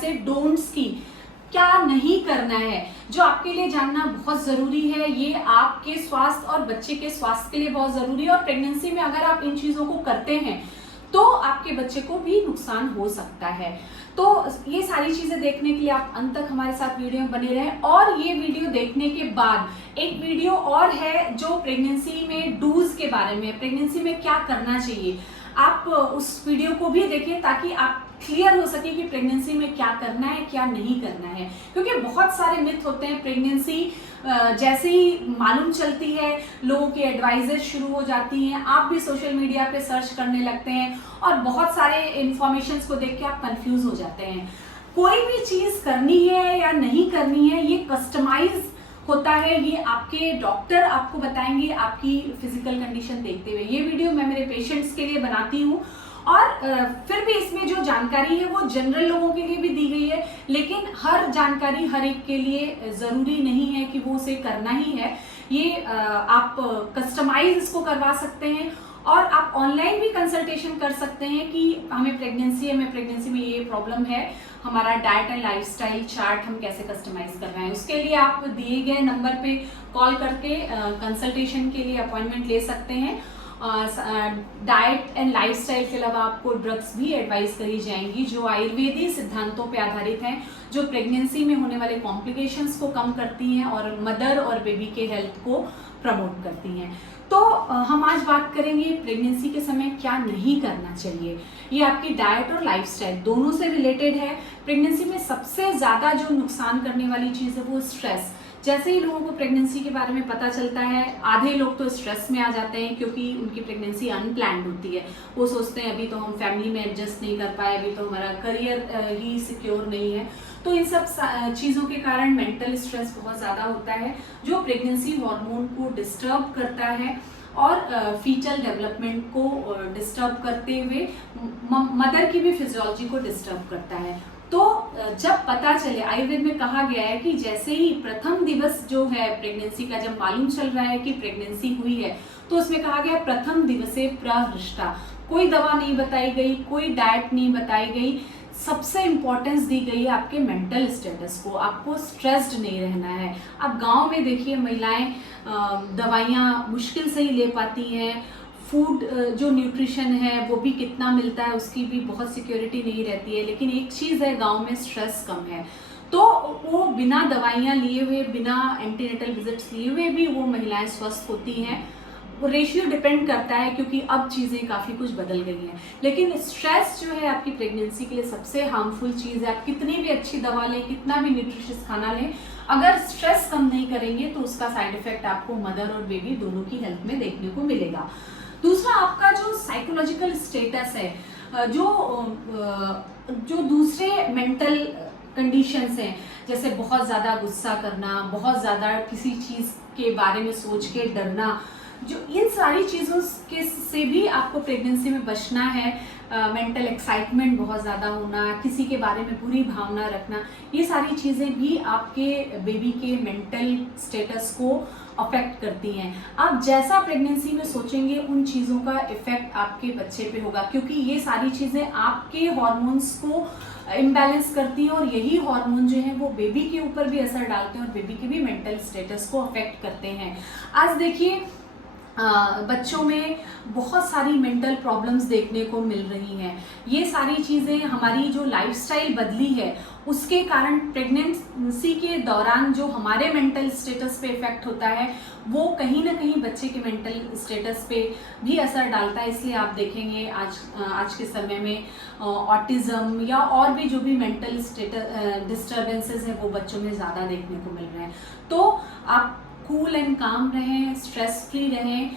से डोंट्स की, क्या नहीं करना है, जो आपके लिए जानना बहुत ज़रूरी है। ये आपके स्वास्थ्य और बच्चे के स्वास्थ्य के लिए बहुत ज़रूरी है, और प्रेगनेंसी में अगर आप इन चीज़ों को करते हैं तो आपके बच्चे को भी नुकसान हो सकता है। तो ये सारी चीज़ें देखने के लिए आप अंत तक हमारे साथ वीडियो में बने रहें। और ये वीडियो देखने के बाद एक वीडियो और है जो प्रेगनेंसी में डूज के बारे में, प्रेगनेंसी में क्या करना चाहिए, आप उस वीडियो को भी देखिए ताकि आप क्लियर हो सके कि प्रेगनेंसी में क्या करना है क्या नहीं करना है। क्योंकि बहुत सारे मिथ होते हैं, प्रेगनेंसी जैसे ही मालूम चलती है लोगों की एडवाइजेस शुरू हो जाती हैं, आप भी सोशल मीडिया पे सर्च करने लगते हैं और बहुत सारे इंफॉर्मेशंस को देख के आप कंफ्यूज हो जाते हैं। कोई भी चीज़ करनी है या नहीं करनी है ये कस्टमाइज होता है, ये आपके डॉक्टर आपको बताएंगे आपकी फिजिकल कंडीशन देखते हुए। ये वीडियो मैं मेरे पेशेंट्स के लिए बनाती हूँ, और फिर भी इसमें जो जानकारी है वो जनरल लोगों के लिए भी दी गई है, लेकिन हर जानकारी हर एक के लिए ज़रूरी नहीं है कि वो उसे करना ही है। ये आप कस्टमाइज इसको करवा सकते हैं, और आप ऑनलाइन भी कंसल्टेशन कर सकते हैं कि हमें प्रेगनेंसी है, हमें प्रेगनेंसी में ये प्रॉब्लम है, हमारा डाइट एंड लाइफस्टाइल चार्ट हम कैसे कस्टमाइज कर रहे हैं। उसके लिए आप दिए गए नंबर पे कॉल करके कंसल्टेशन के लिए अपॉइंटमेंट ले सकते हैं। डाइट एंड लाइफस्टाइल के अलावा आपको ड्रग्स भी एडवाइस करी जाएंगी जो आयुर्वेदिक सिद्धांतों पे आधारित हैं, जो प्रेगनेंसी में होने वाले कॉम्प्लिकेशंस को कम करती हैं और मदर और बेबी के हेल्थ को प्रमोट करती हैं। तो हम आज बात करेंगे प्रेगनेंसी के समय क्या नहीं करना चाहिए। ये आपकी डाइट और लाइफस्टाइल दोनों से रिलेटेड है। प्रेगनेंसी में सबसे ज़्यादा जो नुकसान करने वाली चीज़ है वो स्ट्रेस। जैसे ही लोगों को प्रेगनेंसी के बारे में पता चलता है, आधे लोग तो स्ट्रेस में आ जाते हैं क्योंकि उनकी प्रेगनेंसी अनप्लान्ड होती है। वो सोचते हैं अभी तो हम फैमिली में एडजस्ट नहीं कर पाए, अभी तो हमारा करियर ही सिक्योर नहीं है। तो इन सब चीज़ों के कारण मेंटल स्ट्रेस बहुत ज़्यादा होता है जो प्रेगनेंसी हार्मोन को डिस्टर्ब करता है और फीटल डेवलपमेंट को डिस्टर्ब करते हुए मदर की भी फिजियोलॉजी को डिस्टर्ब करता है। तो जब पता चले, आयुर्वेद में कहा गया है कि जैसे ही प्रथम दिवस जो है प्रेगनेंसी का जब मालूम चल रहा है कि प्रेगनेंसी हुई है, तो उसमें कहा गया प्रथम दिवसे प्रहृष्टा। कोई दवा नहीं बताई गई, कोई डाइट नहीं बताई गई, सबसे इम्पोर्टेंस दी गई है आपके मेंटल स्टेटस को। आपको स्ट्रेस्ड नहीं रहना है। अब गांव में देखिए महिलाएं दवाइयाँ मुश्किल से ही ले पाती हैं, फूड जो न्यूट्रिशन है वो भी कितना मिलता है उसकी भी बहुत सिक्योरिटी नहीं रहती है। लेकिन एक चीज़ है, गांव में स्ट्रेस कम है, तो वो बिना दवाइयाँ लिए हुए, बिना एंटीनेटल विजिट्स लिए हुए भी वो महिलाएं स्वस्थ होती हैं। वो रेशियो डिपेंड करता है क्योंकि अब चीज़ें काफ़ी कुछ बदल गई हैं। लेकिन स्ट्रेस जो है आपकी प्रेगनेंसी के लिए सबसे हार्मफुल चीज़ है। आप कितनी भी अच्छी दवा लें, कितना भी न्यूट्रिशियस खाना लें, अगर स्ट्रेस कम नहीं करेंगे तो उसका साइड इफेक्ट आपको मदर और बेबी दोनों की हेल्थ में देखने को मिलेगा। दूसरा, आपका जो साइकोलॉजिकल स्टेटस है, जो दूसरे मेंटल कंडीशंस हैं, जैसे बहुत ज़्यादा गुस्सा करना, बहुत ज़्यादा किसी चीज़ के बारे में सोच के डरना, जो इन सारी चीज़ों के से भी आपको प्रेगनेंसी में बचना है। मेंटल एक्साइटमेंट बहुत ज़्यादा होना, किसी के बारे में बुरी भावना रखना, ये सारी चीज़ें भी आपके बेबी के मेंटल स्टेटस को अफेक्ट करती हैं। आप जैसा प्रेगनेंसी में सोचेंगे उन चीज़ों का इफेक्ट आपके बच्चे पे होगा, क्योंकि ये सारी चीज़ें आपके हार्मोन्स को इम्बैलेंस करती हैं, और यही हार्मोन जो है वो बेबी के ऊपर भी असर डालते हैं और बेबी के भी मेंटल स्टेटस को अफेक्ट करते हैं। आज देखिए बच्चों में बहुत सारी मेंटल प्रॉब्लम्स देखने को मिल रही हैं। ये सारी चीज़ें हमारी जो लाइफस्टाइल बदली है उसके कारण प्रेगनेंसी के दौरान जो हमारे मेंटल स्टेटस पे इफेक्ट होता है वो कहीं ना कहीं बच्चे के मेंटल स्टेटस पे भी असर डालता है। इसलिए आप देखेंगे आज के समय में ऑटिज्म या और भी जो भी मेंटल स्टेटस डिस्टर्बेंसेस है वो बच्चों में ज़्यादा देखने को मिल रहे हैं। तो आप कूल एंड काम रहें, स्ट्रेस फ्री रहें,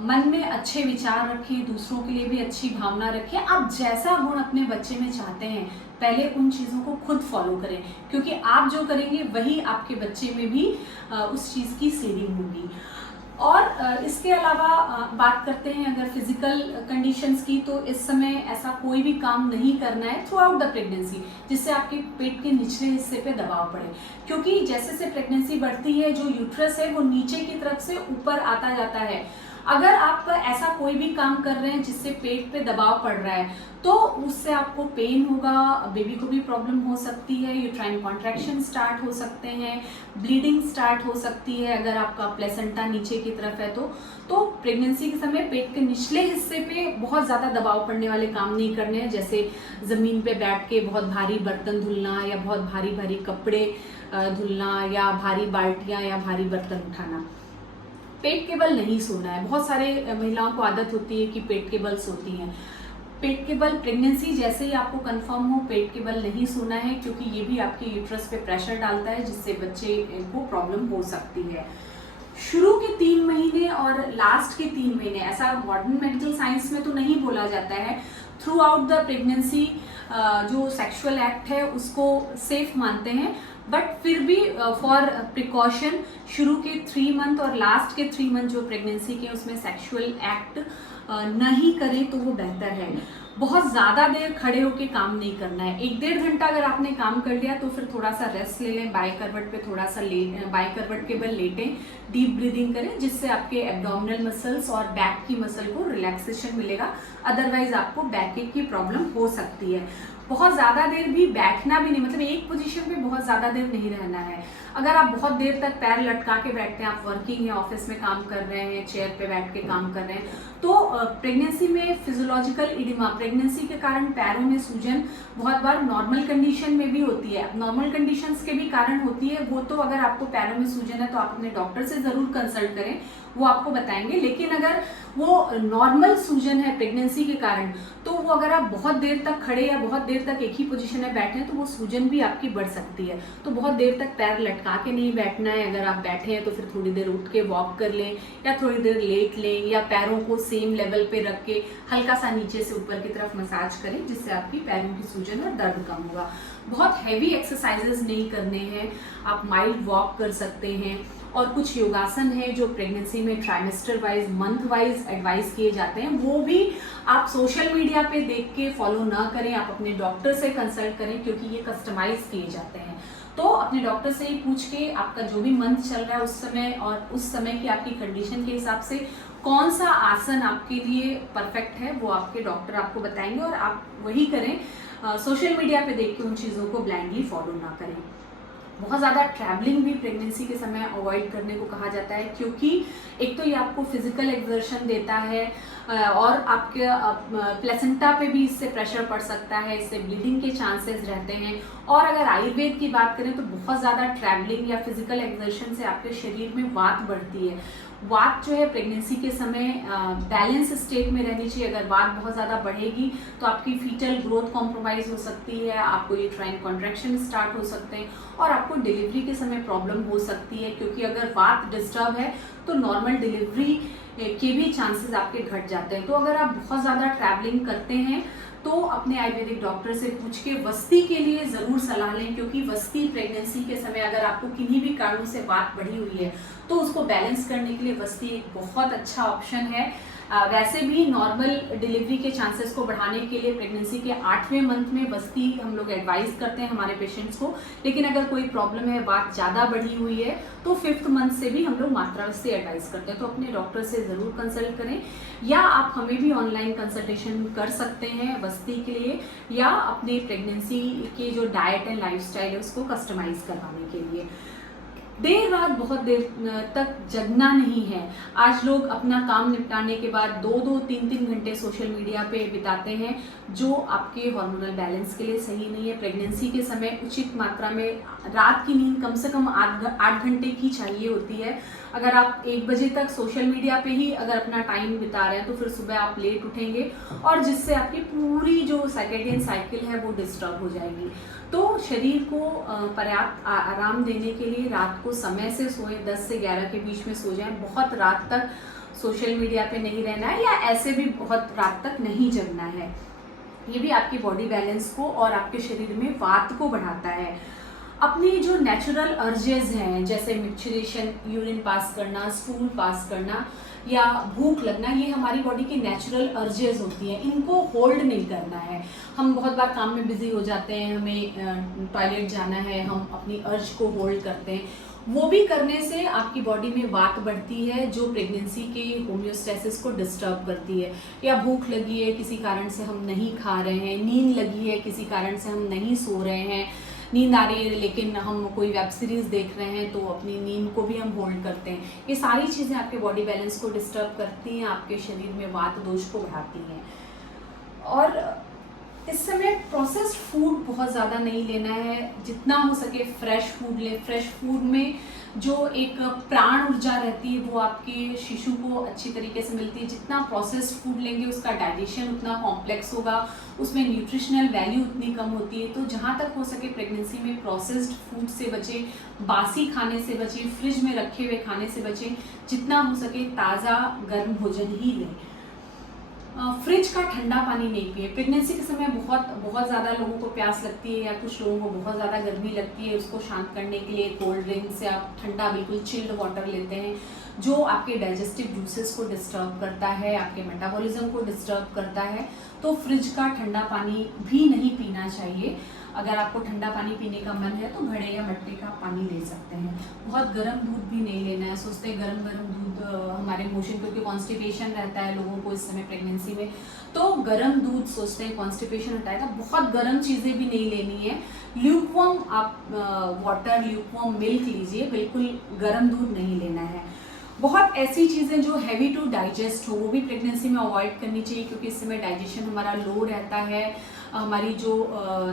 मन में अच्छे विचार रखें, दूसरों के लिए भी अच्छी भावना रखें। आप जैसा गुण अपने बच्चे में चाहते हैं पहले उन चीज़ों को खुद फॉलो करें, क्योंकि आप जो करेंगे वही आपके बच्चे में भी उस चीज़ की सीडिंग होगी। और इसके अलावा बात करते हैं अगर फिजिकल कंडीशंस की, तो इस समय ऐसा कोई भी काम नहीं करना है थ्रू आउट द प्रेगनेंसी जिससे आपके पेट के निचले हिस्से पे दबाव पड़े, क्योंकि जैसे जैसे प्रेगनेंसी बढ़ती है जो यूट्रस है वो नीचे की तरफ से ऊपर आता जाता है। अगर आप ऐसा कोई भी काम कर रहे हैं जिससे पेट पे दबाव पड़ रहा है तो उससे आपको पेन होगा, बेबी को भी प्रॉब्लम हो सकती है, यूट्राइन कॉन्ट्रैक्शन स्टार्ट हो सकते हैं, ब्लीडिंग स्टार्ट हो सकती है अगर आपका प्लेसेंटा नीचे की तरफ है तो प्रेगनेंसी के समय पेट के निचले हिस्से पे बहुत ज़्यादा दबाव पड़ने वाले काम नहीं करने हैं, जैसे ज़मीन पे बैठ के बहुत भारी बर्तन धुलना या बहुत भारी भारी कपड़े धुलना या भारी बाल्टियाँ या भारी बर्तन उठाना। पेट के बल नहीं सोना है। बहुत सारे महिलाओं को आदत होती है कि पेट के बल सोती हैं। पेट के बल प्रेगनेंसी जैसे ही आपको कंफर्म हो पेट के बल नहीं सोना है, क्योंकि ये भी आपके यूट्रस पे प्रेशर डालता है जिससे बच्चे को प्रॉब्लम हो सकती है। शुरू के 3 महीने और लास्ट के 3 महीने, ऐसा मॉडर्न मेडिकल साइंस में तो नहीं बोला जाता है, थ्रू आउट द प्रेगनेंसी जो सेक्सुअल एक्ट है उसको सेफ मानते हैं, बट फिर भी फॉर प्रिकॉशन शुरू के 3 मंथ और लास्ट के 3 मंथ जो प्रेगनेंसी के उसमें सेक्सुअल एक्ट नहीं करें तो वो बेहतर है। बहुत ज़्यादा देर खड़े होके काम नहीं करना है। 1-1.5 घंटा अगर आपने काम कर लिया तो फिर थोड़ा सा रेस्ट ले लें, बाएं करवट पे थोड़ा सा बाएं करवट के बल लेटें, डीप ब्रीदिंग करें जिससे आपके एब्डोमिनल मसल्स और बैक की मसल को रिलैक्सेशन मिलेगा। अदरवाइज आपको बैक एक की प्रॉब्लम हो सकती है। बहुत ज़्यादा देर भी बैठना भी नहीं, मतलब एक पोजीशन पे बहुत ज़्यादा देर नहीं रहना है। अगर आप बहुत देर तक पैर लटका के बैठते हैं, आप वर्किंग या ऑफिस में काम कर रहे हैं, चेयर पे बैठ के काम कर रहे हैं, तो प्रेगनेंसी में फिजियोलॉजिकल इडिमा, प्रेगनेंसी के कारण पैरों में सूजन बहुत बार नॉर्मल कंडीशन में भी होती है। नॉर्मल कंडीशंस के भी कारण होती है वो, तो अगर आपको पैरों में सूजन है तो आप अपने डॉक्टर से ज़रूर कंसल्ट करें, वो आपको बताएंगे। लेकिन अगर वो नॉर्मल सूजन है प्रेगनेंसी के कारण, तो वो अगर आप बहुत देर तक खड़े या बहुत देर तक एक ही पोजीशन में बैठे हैं तो वो सूजन भी आपकी बढ़ सकती है। तो बहुत देर तक पैर लटका के नहीं बैठना है। अगर आप बैठे हैं तो फिर थोड़ी देर उठ के वॉक कर लें या थोड़ी देर लेट लें, या पैरों को सेम लेवल पे रख के हल्का सा नीचे से ऊपर की तरफ मसाज करें जिससे आपकी पैरों की सूजन और दर्द कम होगा। बहुत हैवी एक्सरसाइजेस नहीं करने हैं, आप माइल्ड वॉक कर सकते हैं। और कुछ योगासन है जो प्रेगनेंसी में trimester wise, month wise advice किए जाते हैं, वो भी आप सोशल मीडिया पे देख के फॉलो ना करें, आप अपने डॉक्टर से कंसल्ट करें क्योंकि ये कस्टमाइज किए जाते हैं। तो अपने डॉक्टर से ही पूछ के आपका जो भी मंथ चल रहा है उस समय और उस समय की आपकी कंडीशन के हिसाब से कौन सा आसन आपके लिए परफेक्ट है वो आपके डॉक्टर आपको बताएंगे और आप वही करें। सोशल मीडिया पे देख के उन चीज़ों को ब्लाइंडली फॉलो ना करें। बहुत ज़्यादा ट्रैवलिंग भी प्रेगनेंसी के समय अवॉइड करने को कहा जाता है, क्योंकि एक तो ये आपको फिजिकल एक्सर्शन देता है और आपके प्लेसेंटा पे भी इससे प्रेशर पड़ सकता है, इससे ब्लीडिंग के चांसेस रहते हैं। और अगर आयुर्वेद की बात करें तो बहुत ज़्यादा ट्रैवलिंग या फिजिकल एक्सर्शन से आपके शरीर में वात बढ़ती है। वात जो है प्रेगनेंसी के समय बैलेंस स्टेट में रहनी चाहिए। अगर वात बहुत ज़्यादा बढ़ेगी तो आपकी फीटल ग्रोथ कॉम्प्रोमाइज़ हो सकती है, आपको यूट्राइन कॉन्ट्रैक्शन स्टार्ट हो सकते हैं और आपको डिलीवरी के समय प्रॉब्लम हो सकती है, क्योंकि अगर वात डिस्टर्ब है तो नॉर्मल डिलीवरी के भी चांसेस आपके घट जाते हैं। तो अगर आप बहुत ज़्यादा ट्रैवलिंग करते हैं तो अपने आयुर्वेदिक डॉक्टर से पूछ के वस्ती के लिए ज़रूर सलाह लें, क्योंकि वस्ती प्रेगनेंसी के समय अगर आपको किन्हीं भी कारणों से वात बढ़ी हुई है तो उसको बैलेंस करने के लिए वस्ती एक बहुत अच्छा ऑप्शन है। वैसे भी नॉर्मल डिलीवरी के चांसेस को बढ़ाने के लिए प्रेगनेंसी के 8वें मंथ में वस्ती हम लोग एडवाइस करते हैं हमारे पेशेंट्स को। लेकिन अगर कोई प्रॉब्लम है, बात ज़्यादा बढ़ी हुई है, तो 5th मंथ से भी हम लोग मात्रा वस्ती एडवाइस करते हैं। तो अपने डॉक्टर से ज़रूर कंसल्ट करें, या आप हमें भी ऑनलाइन कंसल्टेशन कर सकते हैं वस्ती के लिए, या अपने प्रेगनेंसी के जो डाइट एंड लाइफस्टाइल है उसको कस्टमाइज़ करवाने के लिए। देर रात बहुत देर तक जगना नहीं है। आज लोग अपना काम निपटाने के बाद 2-2, 3-3 घंटे सोशल मीडिया पे बिताते हैं, जो आपके हार्मोनल बैलेंस के लिए सही नहीं है। प्रेगनेंसी के समय उचित मात्रा में रात की नींद कम से कम 8 घंटे की चाहिए होती है। अगर आप 1 बजे तक सोशल मीडिया पे ही अगर अपना टाइम बिता रहे हैं तो फिर सुबह आप लेट उठेंगे और जिससे आपकी पूरी जो सर्केडियन साइकिल है वो डिस्टर्ब हो जाएगी। तो शरीर को पर्याप्त आराम देने के लिए रात को समय से सोएं, 10 से 11 के बीच में सो जाएं। बहुत रात तक सोशल मीडिया पे नहीं रहना है, या ऐसे भी बहुत रात तक नहीं जगना है। ये भी आपकी बॉडी बैलेंस को और आपके शरीर में वात को बढ़ाता है। अपनी जो नेचुरल अर्जेस हैं, जैसे मिक्चुरेशन, यूरिन पास करना, स्टूल पास करना या भूख लगना, ये हमारी बॉडी की नेचुरल अर्जेस होती हैं, इनको होल्ड नहीं करना है। हम बहुत बार काम में बिजी हो जाते हैं, हमें टॉयलेट जाना है, हम अपनी अर्ज को होल्ड करते हैं, वो भी करने से आपकी बॉडी में वात बढ़ती है, जो प्रेगनेंसी के होम्योस्टेसिस को डिस्टर्ब करती है। या भूख लगी है, किसी कारण से हम नहीं खा रहे हैं, नींद लगी है, किसी कारण से हम नहीं सो रहे हैं, नींद आ रही है लेकिन हम कोई वेब सीरीज़ देख रहे हैं तो अपनी नींद को भी हम होल्ड करते हैं। ये सारी चीज़ें आपके बॉडी बैलेंस को डिस्टर्ब करती हैं, आपके शरीर में वात दोष को बढ़ाती हैं। और इस समय प्रोसेस्ड फूड बहुत ज़्यादा नहीं लेना है, जितना हो सके फ्रेश फूड ले। फ्रेश फूड में जो एक प्राण ऊर्जा रहती है वो आपके शिशु को अच्छी तरीके से मिलती है। जितना प्रोसेस्ड फूड लेंगे उसका डाइजेशन उतना कॉम्प्लेक्स होगा, उसमें न्यूट्रिशनल वैल्यू उतनी कम होती है। तो जहाँ तक हो सके प्रेगनेंसी में प्रोसेस्ड फूड से बचें, बासी खाने से बचें, फ्रिज में रखे हुए खाने से बचें। जितना हो सके ताज़ा गर्म भोजन ही लें। फ्रिज का ठंडा पानी नहीं पिए। प्रेगनेंसी के समय बहुत ज़्यादा लोगों को प्यास लगती है या कुछ लोगों को बहुत ज़्यादा गर्मी लगती है, उसको शांत करने के लिए कोल्ड ड्रिंक्स या ठंडा बिल्कुल चिल्ड वाटर लेते हैं, जो आपके डाइजेस्टिव जूसेस को डिस्टर्ब करता है, आपके मेटाबॉलिज्म को डिस्टर्ब करता है। तो फ्रिज का ठंडा पानी भी नहीं पीना चाहिए। अगर आपको ठंडा पानी पीने का मन है तो घड़े या मटके का पानी ले सकते हैं। बहुत गर्म दूध भी नहीं लेना है। सोचते हैं गर्म दूध हमारे मोशन, क्योंकि कॉन्स्टिपेशन रहता है लोगों को इस समय प्रेगनेंसी में, तो गर्म दूध सोचते हैं कॉन्स्टिपेशन हटाएगा। बहुत गर्म चीज़ें भी नहीं लेनी है। ल्यूकवार्म आप वाटर, ल्यूकवार्म मिल्क लीजिए, बिल्कुल गर्म दूध नहीं लेना है। बहुत ऐसी चीज़ें जो हैवी टू डाइजेस्ट हो वो भी प्रेगनेंसी में अवॉइड करनी चाहिए, क्योंकि इस समय डाइजेशन हमारा लो रहता है। हमारी जो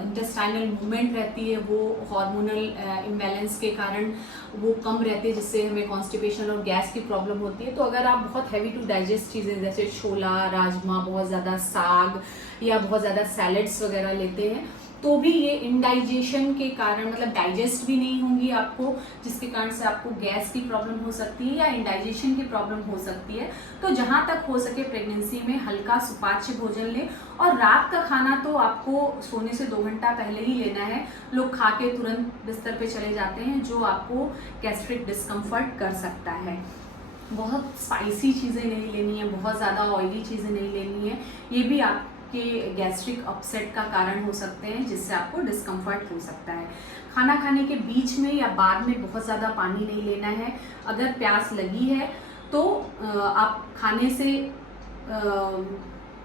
इंटेस्टाइनल मूवमेंट रहती है वो हार्मोनल इम्बैलेंस के कारण वो कम रहती है, जिससे हमें कॉन्स्टिपेशन और गैस की प्रॉब्लम होती है। तो अगर आप बहुत हैवी टू डाइजेस्ट चीज़ें जैसे छोला, राजमा, बहुत ज़्यादा साग या बहुत ज़्यादा सैलड्स वगैरह लेते हैं तो भी ये इंडाइजेशन के कारण, मतलब डाइजेस्ट भी नहीं होंगी आपको, जिसके कारण से आपको गैस की प्रॉब्लम हो सकती है या इंडाइजेशन की प्रॉब्लम हो सकती है। तो जहाँ तक हो सके प्रेगनेंसी में हल्का सुपाच्य भोजन लें। और रात का खाना तो आपको सोने से 2 घंटा पहले ही लेना है। लोग खा के तुरंत बिस्तर पे चले जाते हैं, जो आपको गैस्ट्रिक डिस्कम्फर्ट कर सकता है। बहुत स्पाइसी चीज़ें नहीं लेनी है, बहुत ज़्यादा ऑयली चीज़ें नहीं लेनी है, ये भी आपके गैस्ट्रिक अपसेट का कारण हो सकते हैं, जिससे आपको डिस्कम्फर्ट हो सकता है। खाना खाने के बीच में या बाद में बहुत ज़्यादा पानी नहीं लेना है। अगर प्यास लगी है तो आप खाने से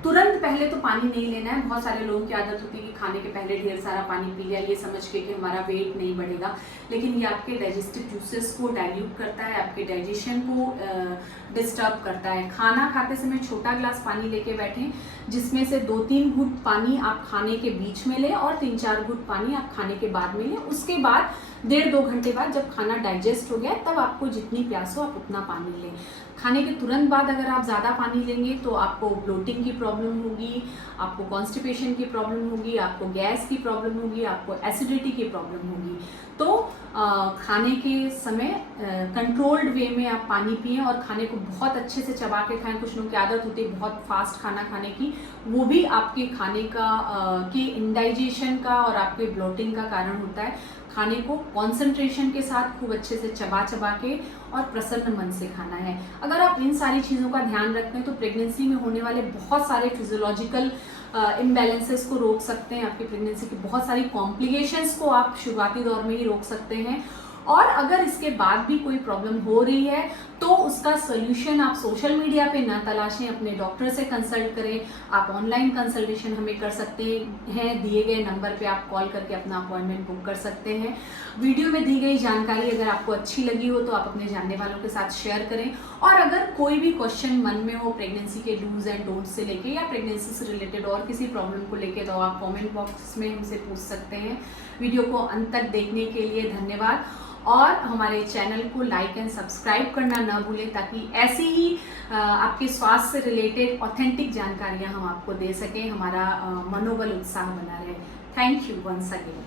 तुरंत पहले तो पानी नहीं लेना है। बहुत सारे लोगों की आदत होती है कि खाने के पहले ढेर सारा पानी पी लिया, ये समझ के कि हमारा वेट नहीं बढ़ेगा, लेकिन ये आपके डाइजेस्टिव जूसेस को डाइल्यूट करता है, आपके डाइजेशन को डिस्टर्ब करता है। खाना खाते समय छोटा ग्लास पानी लेके बैठें, जिसमें से 2-3 घूंट पानी आप खाने के बीच में लें और 3-4 घूंट पानी आप खाने के बाद में लें। उसके बाद 1.5-2 घंटे बाद जब खाना डाइजेस्ट हो गया तब आपको जितनी प्यास हो आप उतना पानी लें। खाने के तुरंत बाद अगर आप ज़्यादा पानी लेंगे तो आपको ब्लोटिंग की प्रॉब्लम होगी, आपको कॉन्स्टिपेशन की प्रॉब्लम होगी, आपको गैस की प्रॉब्लम होगी, आपको एसिडिटी की प्रॉब्लम होगी। तो खाने के समय कंट्रोल्ड वे में आप पानी पिएं और खाने को बहुत अच्छे से चबा के खाएं। कुछ लोगों की आदत होती है बहुत फास्ट खाना खाने की, वो भी आपके खाने का के इंडाइजेशन का और आपके ब्लोटिंग का कारण होता है। खाने को कंसंट्रेशन के साथ खूब अच्छे से चबा के और प्रसन्न मन से खाना है। अगर आप इन सारी चीज़ों का ध्यान रखते हैं तो प्रेगनेंसी में होने वाले बहुत सारे फिजियोलॉजिकल इम्बैलेंसेस को रोक सकते हैं। आपकी प्रेगनेंसी की बहुत सारी कॉम्प्लिकेशंस को आप शुरुआती दौर में ही रोक सकते हैं। और अगर इसके बाद भी कोई प्रॉब्लम हो रही है तो उसका सोल्यूशन आप सोशल मीडिया पे ना तलाशें, अपने डॉक्टर से कंसल्ट करें। आप ऑनलाइन कंसल्टेशन हमें कर सकते हैं, दिए गए नंबर पे आप कॉल करके अपना अपॉइंटमेंट बुक कर सकते हैं। वीडियो में दी गई जानकारी अगर आपको अच्छी लगी हो तो आप अपने जानने वालों के साथ शेयर करें। और अगर कोई भी क्वेश्चन मन में हो प्रेगनेंसी के डूज एंड डोंट्स से लेके या प्रेगनेंसी से रिलेटेड और किसी प्रॉब्लम को लेके, तो आप कॉमेंट बॉक्स में हमसे पूछ सकते हैं। वीडियो को अंत तक देखने के लिए धन्यवाद और हमारे चैनल को लाइक एंड सब्सक्राइब करना न भूलें, ताकि ऐसी ही आपके स्वास्थ्य से रिलेटेड ऑथेंटिक जानकारियाँ हम आपको दे सकें, हमारा मनोबल उत्साह बना रहे। Thank you once again.